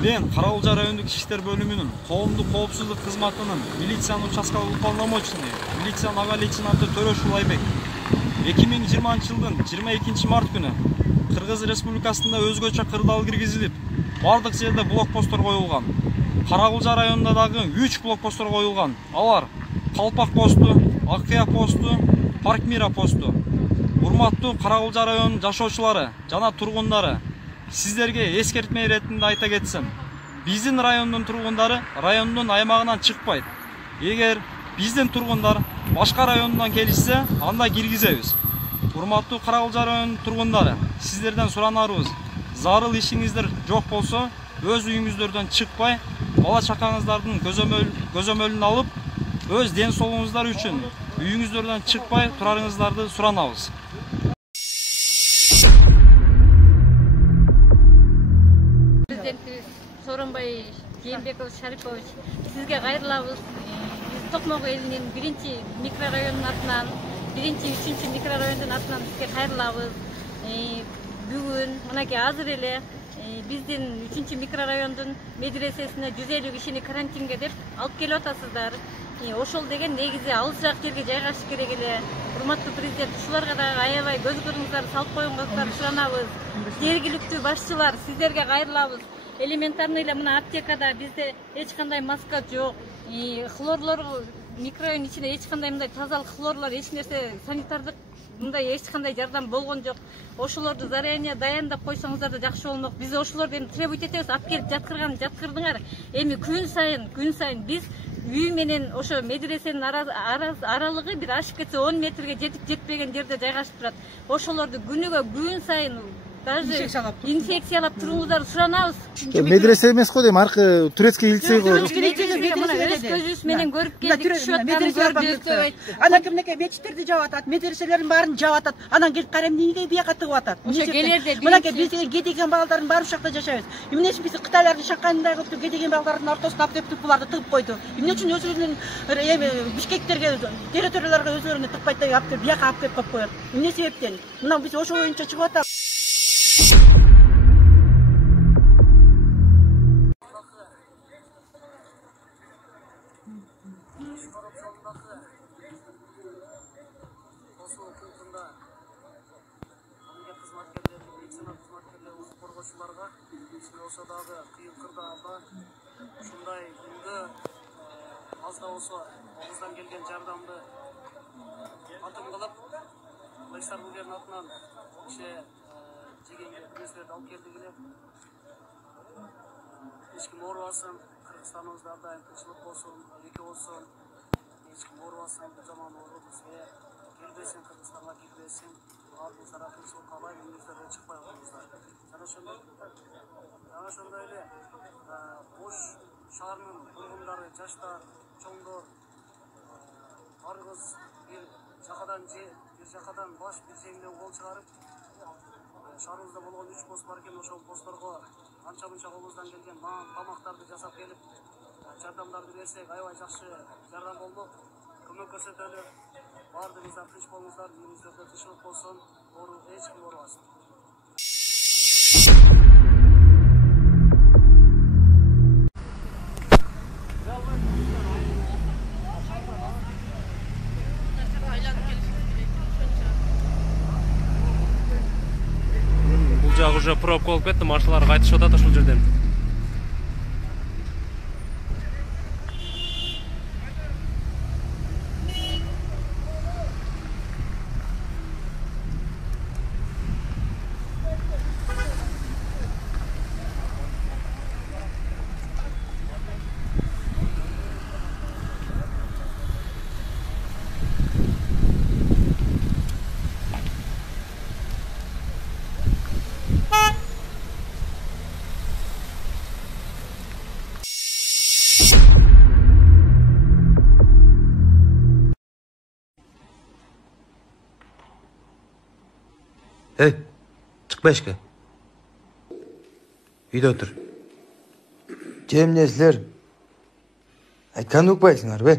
Мен Карагулжа райондук ички иштер бөлүмүнүн коомдук коопсуздук кызматынын милициянын участкалык уполномоченный милициянын ага лейтенанты Төрөш Улайбек 2020 жылдын 22 март күнү Кыргыз Республикасында өзгөчө кырдаал киргизилип, бардык жерде блокпосттор коюлган. Карагулжа районунда дагы 3 блокпосттор коюлган. Алар Калпак посту, Акыя посту, Парк Мира посту. Урматтуу Карагулжа районунун жашоочулары жана тургундары, сиздерге эскертме иретинде айта кетсем, биздин райондун тургундары райондун аймагынан чыкпайт. Эгер биздин тургундар башка райондон келишсе, анда киргизебиз. Урматтуу Карагулжа районунун тургундары, сиздерден суранарыбыз, зарыл ишиңиздер жок болсо, өз үйүңүздөрдөн чыкпай, бала чакаңыздардын көзөмөлүн алып, өз ден соолугуңуздар үчүн үйүңүздөрдөн чыкпай турарыңыздарды суранабыз. Президентибиз Сооронбай Жээнбекович Шарипович, сизге кайрылабыз. Биз Токмок элинин 1-чи микрорайонунун атынан, 1-чи 3-чү микрорайондун атынан сизге кайрылабыз. Бүгүн мынакей азыр эле биздин 3-чү микрорайондун медресесине 150 кишини карантинге деп алып келип атасыздар. Ошол деген негизи алысыраак жерге жайгашыш керек эле. Урматтуу президент, ушуларга дагы аябай көз кырыңыздарды салып коюңуздар суранабыз. Жергиликтүү башчылар, сиздерге кайрылабыз. Элементарный эле мына аптекада бизде эч кандай маска жок. Хлорлор микрорайон ичинде эч кандай мындай тазалык хлорлор, эч нерсе санитардык мындай эч кандай жардам болгон жок. Ошолорду заранее даяндап койсоңуздар да жакшы болмок. Биз ошолорду эми требовать этебиз, алып келип жаткырдыңар. Эми күн сайын биз үй менен ошо медресенин аралыгы бир ашып кетсе 10 метрге жетип жетпеген жерде жайгашып турат. Ошолорду күн сайын даже инфекциялап туруңуздар суранабыз. Медресе эмес го дейм, аркы турецкий лицей го. Өз көзүбүз менен көрүп келдик, түшүп атканын. Анан кимнеке мечиттерди жаап атат, медреселердин баарын жаап атат. Анан келип карайм эмнеге бияка тыгып атат. Ошо келерде мынакей биз кетеген балдардын баары ушакта жашайбыз. Эмне үчүн биз Кытайлардын Шанхайындагы кетеген балдардын ортосуна аптеп буларды тыгып койду? Эмне үчүн өзүнүн Бишкектерге, территорияларга өзүлөрүнө тыкпайт деп аптеп бияка аптеп коюп коет? Эмне себептен? Мына биз ошо боюнча чыгып атабыз. Olsa dagы кыйын кырдаалда ушундай күндө аз да болсо колубуздан келген жардамды атым кылып Байсар Булгердин атынан киши жегенге нерселерди алып келдик эле. Эч ким оорубасын, Кыргызстаныбызда ар дайым тынччылык болсун, береке болсун. Эч ким оорубасын, бул жаман оору бизге келбесин, Кыргызстанга кирбесин. Алдыңыздар акылчылык калбай, үйүңүздөрдөн чыкпай коюңуздар. Жана ошондой эле Ош шаарынын тургундары, жаштар, чоңдор аргыз бир жакадан баш бир жеңден кол чыгарып, шаарыбызда болгон 3 пост бар экен, ошол постторго анча-мынча колубуздан келген нан, тамактарды жасап келип, жардамдарды берсек, аябай жакшы жардам болмок. Көмөк көрсөтөлү. Бардыгыңыздар тынч болуңуздар, үйүңүздөрдө тынччылык болсун, эч ким оорубасын. Бул жак уже пробка болуп кетти, машиналар кайтышып атат ошол жерден. Ey, çıkma eşke. Үйde otur. Cem nesler? Aytkanды укпайсыңар бе?